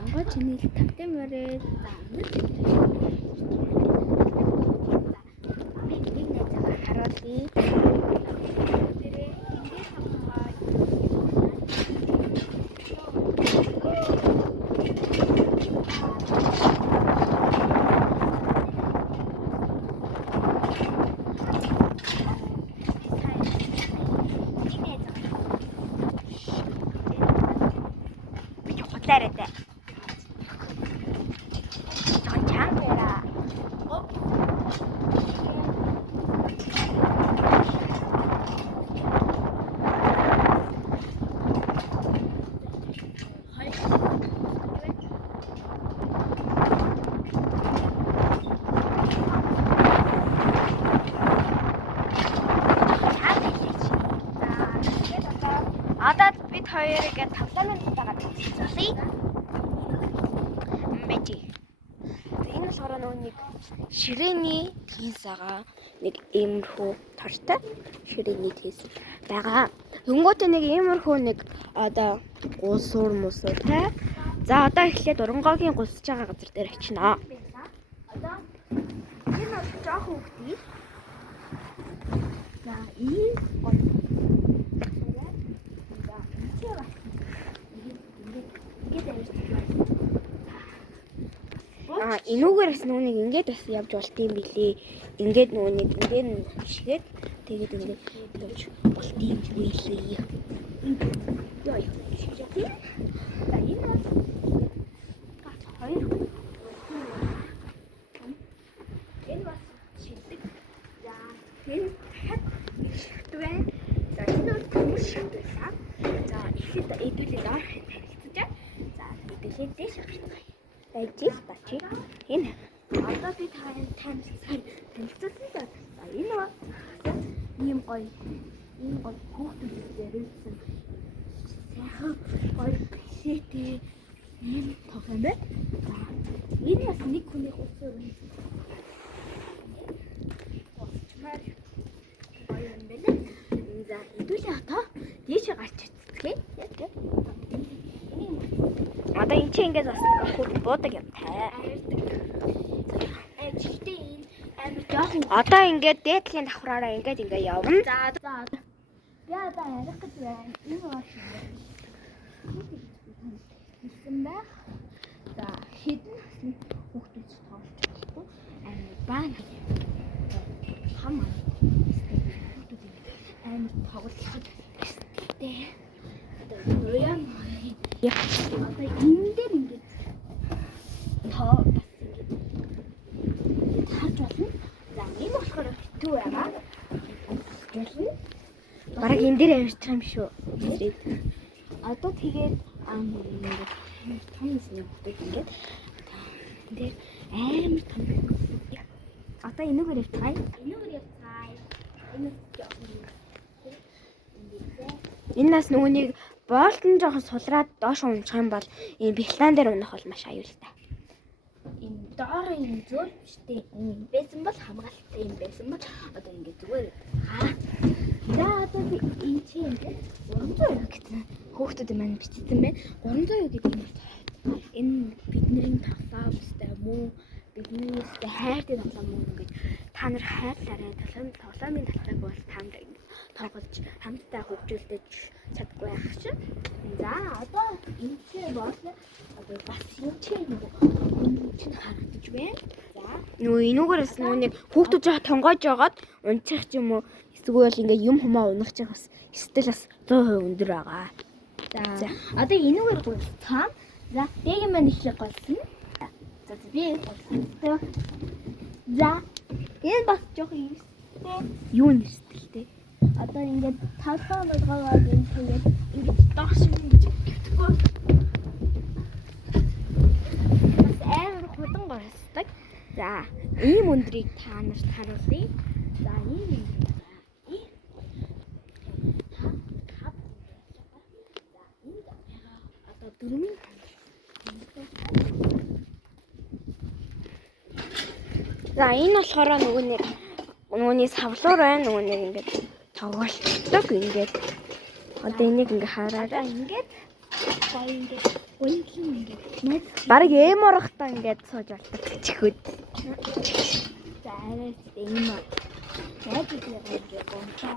Монгол чиний тавтай мөрөө за би нэг найзаа харуулъя. Зарайтай. Чанчаанера. Одоо бид хоёрыг тавлан тагаа залъя. Мэжи. Энэ болохоор нэг ширээний тэнсагаа нэг иймэрхүү тортой ширээний тэнс байгаа. Тэнгуүтэ нэг иймэрхүү нэг одоо гулсуур мусуутай. За одоо эхлээд Оронгогийн гулсж байгаа газар дээр очино. Одоо энэ бол жоохон хөвгдий. За ийм гол энүүгээрс нүунийг ингээд бас явж болт юм билий. Ингээд нүунийг ингээд нь хишгээд тэгээд ингээд явж болт юм билий. Яа яа. За энэ бол хоёр. Энэ бас шилдэг. За энэ хат шигт байна. За энэ бол төмөр шигт байсан. За ихэд эдүүлээ доор харилцаж. За эдүүлээ дэш гаргая. Дайжис бачи. Энэ одоо би танилцсан байна. За энэ ба ийм гоё хүүхдүүдээр ирсэн. Сайхан гоё бишээтэй ийм тоглоом байна. За энэ бас нэг хүний усаар байна. Болчмаар гоё юм байна. За хэдүүлээ одоо дээшээ гарч ирцгээе. Одоо энэ чинь ингээд бас хурд буудаг юм тай. Жилдээ энэ амар жоохон. Одоо ингээд дээдлийн давхраараа ингээд явна. За. Би одоо ярих гэж байна. Энэ бол хэлсэн байх. За хэдэн хүүхдүүд тоглож байгаа. Амар баан. Хамаа. Амар тоглоход эстэй. Одоо яа. Одоо энэ дээр ингээд тоо бас ингээд харж болно. За энэ болохоор битүү байгаа. Бараг энэ дээр авчих юм шүү. Одоо тэгээд ингээд том нэсний хүүхдүүд ингээд энэ дээр амар том. Одоо энэгээр явцгаая. Энэ нас нөгөөнийг боолтон жоохон сулраад доош унчих юм бол энэ бихлан дээр унах бол маш аюултай. Энэ доор энэ зөөл биштэй энэ байсан бол хамгаалалттай юм байсан бол одоо ингэ зүгээр. За одоо би энэ чинь 300 гэсэн хүүхдүүд маань бичсэн байна. 300 гэдэг нь энэ бидний тоглоом үстэй муу бидний үстэй хайртай тоглоом муу гэж та нар хайрлаарай. Тоглоомын талхайг бол танд тоглож хамтдаа хөгжүүлдэж чадгүй байх чинь. За одоо энэ чинь бол одоо бас юм чинь харагдаж байна. За нөгөө энүүгээрс нүуний хүүхдүүд жоо тонгойж жагаад унчих ч юм уу эсвэл ингээ юм хумаа унах чинь бас стил бас 100% өндөр байгаа. За одоо энүүгээр гуйцсан. За дэгийн маань ихлэг голсон. За би голсон. За энэ бас жоох юм сте. Юу нэрстэй. Одоо ингээд тавлан болгоод ингээд доош ингэж гитггүй. Бас амар хурдан гарсдаг. За ийм өндрийг та нарт харуулъя. За ийм одоо дөрмийн за энэ болохоор нөгөөний савлуур байна. Нөгөөнийг ингээд тоглолтдог ингээд одоо энийг ингээ хараарай. Ингээд гоё ингээд Гуйлын ингээд найз Бараг эм орохтаа ингээд сууж болдог чихүүд. за арай ийм найз ингээд гомцоо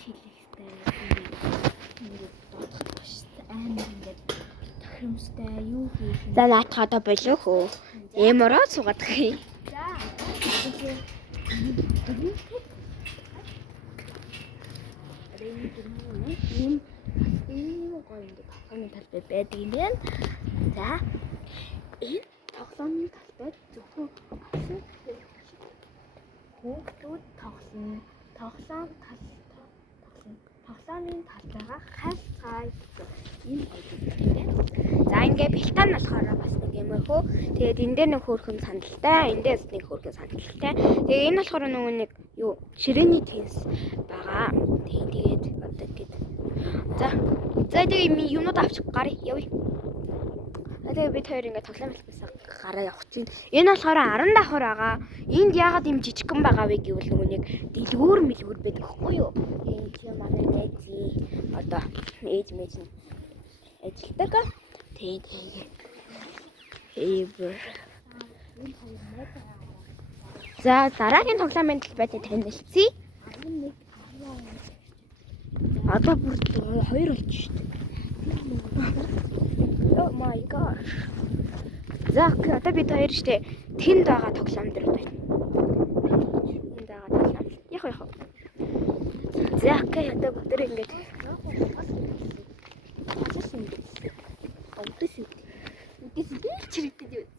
хэлэхтэй ингээд бодох шүү дээ. Амар ингээд тохиромжтой юу хийх юм. За наатах одоо болов хөө. Эм ороод суугаад хий. За ийм гоё ингээд тоглоомын талбай байдаг юм байна. За энэ тоглоомын талбайд зөвхөн хүүхдүүд тоглоомын талбайгаа хайлтгай гэсэн ийм байдаг юм байна. За ингээ бэлтан болохоор бас нэг юм хөө. Тэгээд энэ дээр нэг хөөрхөн сандалтай, эндээс нэг хөөрхөн сандалтай. Тэгээд энэ болохоор нөгөө нэг юу ширээний тенс байгаа. Тэгээд одоо гээд. За тэгээд юмнууд авчих гарыг явъя. Тэгээд бид хоёр ингээ тоглоом хэлбэсээ гараа явах чинь. Энэ болохоор 10 давхар байгаа. Энд яагаад юм жижигхэн байгаа вэ гэвэл нөгөө нэг дэлгүүр мэлгүүр байдаг байхгүй юу? Тэгээд чи манай найзы одоо ээж мэж нь ажилдаг. Тэгээд за дараагийн тоглоомын талбайд танилцъя. Одоо бүр 2 болж шүү дээ. Oh my gosh. За одоо бид хоёр штэ тэнд байгаа тоглоом дээр байна. Тэнд байгаа тоглоом. Яг. За окей одоо бүгд ингэж Үдээс чирэгдэж байна.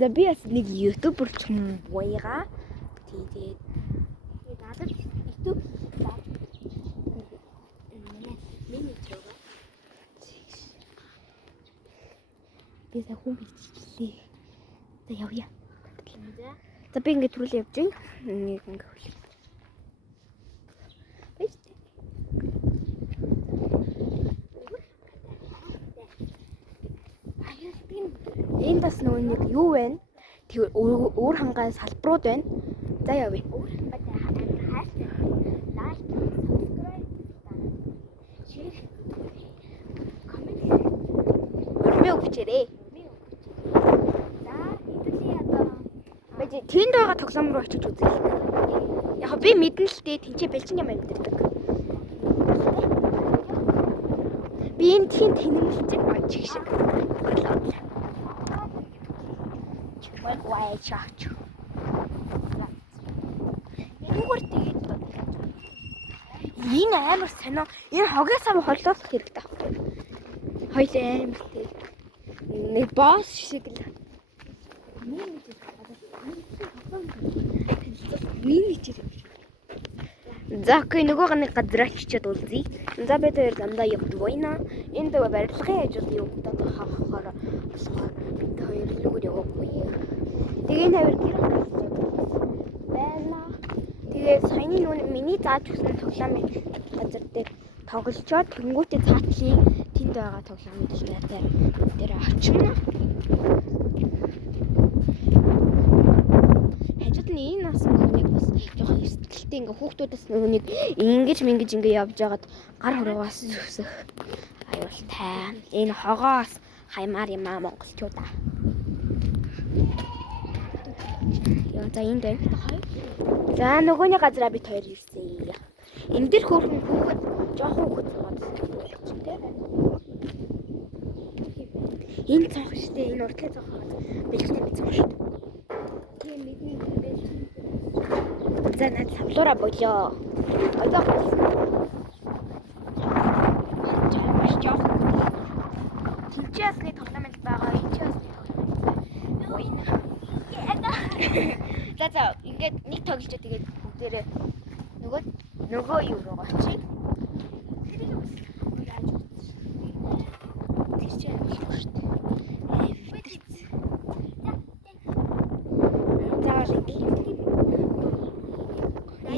За би бас нэг ютубер ч юм буяга. Тэгээд надад ютуб би сахуу биччихлээ. За явъя. За би ингэ түрүүлээ явж байна. Нэг ингэ хөл. Энд бас нөгөө нэг юу вэ? Тэр өөр хангаа салбарууд байна. За явъя. Өөр хэмжээтэй хайртай. Лайк, subscribe, share, comment. Өрмөө өгчээрээ. За хэдүүлээ одоо Бэж тэнд байгаа тоглоом руу очиж үзье. Яг би мэдэн л дээ тэнцээ бэлчин юм амьдэрдэг. Би энэ тийм тэнэмэлж очих шиг. Вай чаач. Нүгэр тэгээд энэ амар сонио. Энэ хогоосаа холлуулах хэрэгтэй байхгүй. Хоёул амар тийм. Нэг босс шиг л. Миний чир. За окей нөгөө нэг газар очиод үлзье. За бид хоёр замдаа явдаг байна. Энд барилгын ажил явагдаад хахахаар болохоор бид хоёр лүгэр явахгүй. Тэгээ навэр гэр байна. Тэгээ саяны нүг миний зааж өгсөн тоглоомын газар дээр тоглолцоод тэнгуүтээ цаатлын тэнд байгаа тоглоомын талбай дээр очино. Хажууд нь энэ нас нэг бас жоохон эрсдэлтэй ингээ хүүхдүүдээс нэг ингэж ингээ явж байгаад гар хуруугаас зүсэх аюултай. Энэ хогоос хаймаар юм аа монголчуудаа. Яа за энэ дээр. За нөгөөний газараа бид хоёр ирсэн. Энэ дэр хөөрхөн хүүхэд жоохон хүүхэд суугаад байна. Энэ цонх штэ энэ уртлын цонх бэлгтэй цонх штэ. тийм бидний бэлчин. За над савлуура болоо. Одоо маш жоохон. Тинчээс нэг тоглоомд байгаа. Энчээс нэг тоглоом. За ингээд нэг тоглож тэгээд бүгдээрээ нөгөө юу руу очив.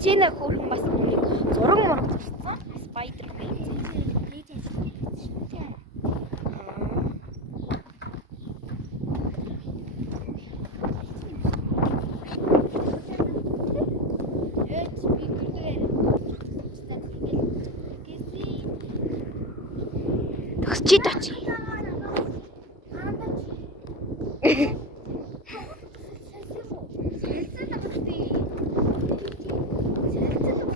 Ижэна хөөрхөн бас нэг зураг мураг зурсан. Spider-Man. Төгсчид очи.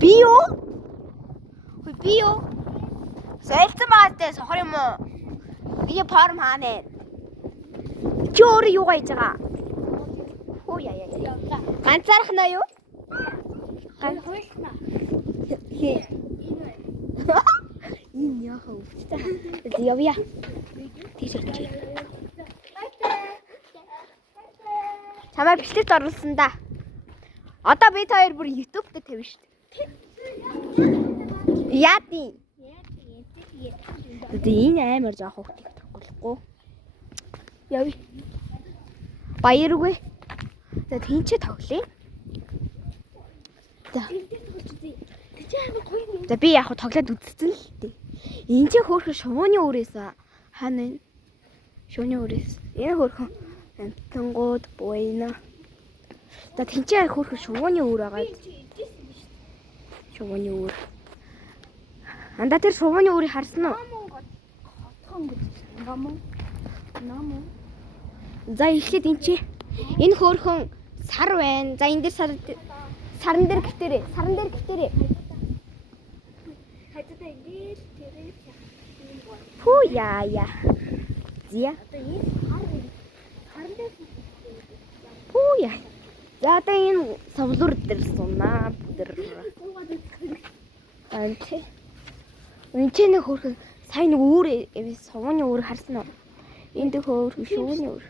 Би юу? Хөөе би юу? Солилцсон байгаатай сохор юм уу? Би форм хаана? Чи өөрөө юу гайж байгаа? Хөө яа. Ганцаархнаа юу? Хойлно. Энэ яхаа өвчтэй. Явъя. Тийш чи. Чамаар бичлэгт оруулсан да. Одоо бид хоёр бүр YouTube дээр тавина шүү дээ. Яа тий. Энэ амар жоох хөвгтийг тоглохгүй. Явъя. Баяргүй. За тэнцээ тоглоё. За би яг тоглоод үзсэн л дээ. Энд чи хөөрхөн шувууны үрээс хаана вэ? Шувууны үрээс. Энэ хөөрхөн амтангууд буйна. За тэнцээ хөөрхөн шувууны үр байгаа. Шувууны үр. Анда тэр шувууны үрийг харсан уу? За эхлээд энэ чи энэ хөөрхөн сар байна. За энэ дээр саран дээр гитэрээ. Хажуудаа ингээд тэрээ Хүү яа. Зя. харан дээр Хүү яа. За одоо энэ совлуур дээр сунаа бүдэр. Анти. Энд нэг хөөрхөн сайн нэг үүр совооны үүр харсан уу? Энд хөөрхөн шүүний үүр.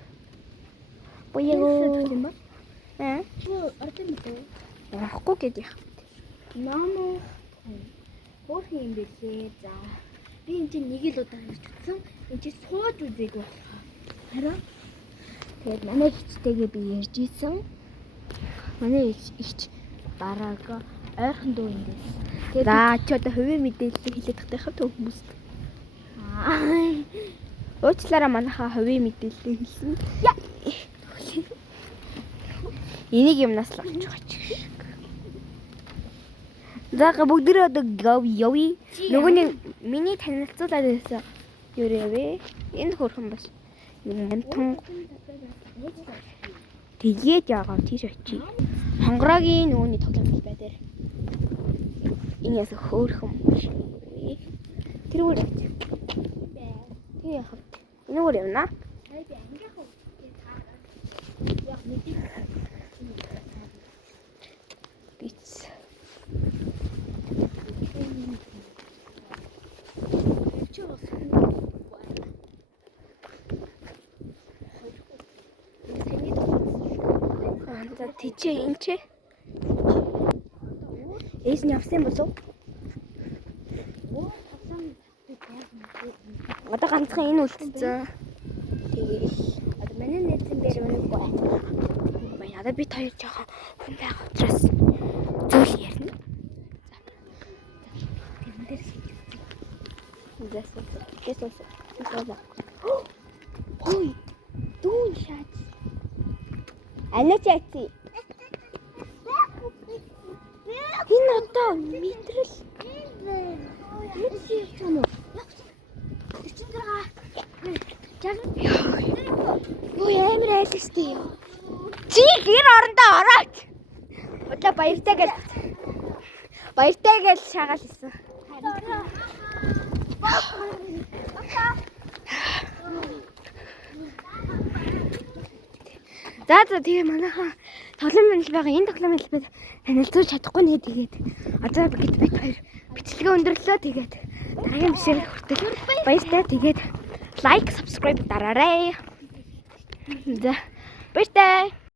Боёо юм ба? ордон мэдээ. Орохгүй гэдэг. Намо хөөрхөн юм бэлээ. За би энэ чинь нэг л удаа хийж утсан. Энэ чинь сууж үзээг болохоор. Хараа. Тэгээд манай ихчтэйгээ би ярьж исэн. Манай ихч бараг ойрхон дуу ингээс. За чи одоо хувийн мэдээлэл хэлээд тахтайхаа төв хүмүүст. Уучлаарай манайхаа хувийн мэдээлэл хэлсэн. Энийг юмнаас л олж байгаа ч. За бүгдээ одоо явъя. Нөгөө нэг миний танилцуулаад байсан юу вэ? Энэ хөрхөн бас юм амтан. Тэгээд яагаад тийш очив? Хонгорогийн нөгөөний тоглоом бай дээр. Энэ яса хөөрхөн. Тэр үр очив. Тий яах вэ? Энэ үр явна. Биц. За тийчээ энэ ч. Эс нь авсан болов? Одоо ганцхан энэ үлдсэн. Тэгээд одоо манай нэрсэн дээр үнэгүй. Манай одоо би хоёр жоохон хүн байгаа учраас зүйл ярина. Тэн дээр хийж. Гэсээс. Ой. Дүүн шат. Анацааци. Энэ одоо мэтрэл. Ой амар айлстэй юу. Чи гэр орондоо орооч. Өглөө баяртай гэж шагаал хийсэн. За тэгээ манайхаа тоглоом мэл байгаа. Энэ тоглоом мэл бид танилцуулж чадахгүй нэ тэгээд одоо бид хоёр бичлэгээ өндөрлөө тэгээд дараагийн бишээр хүртэл баяртай тэгээд лайк, subscribe дараарай. За баяртай.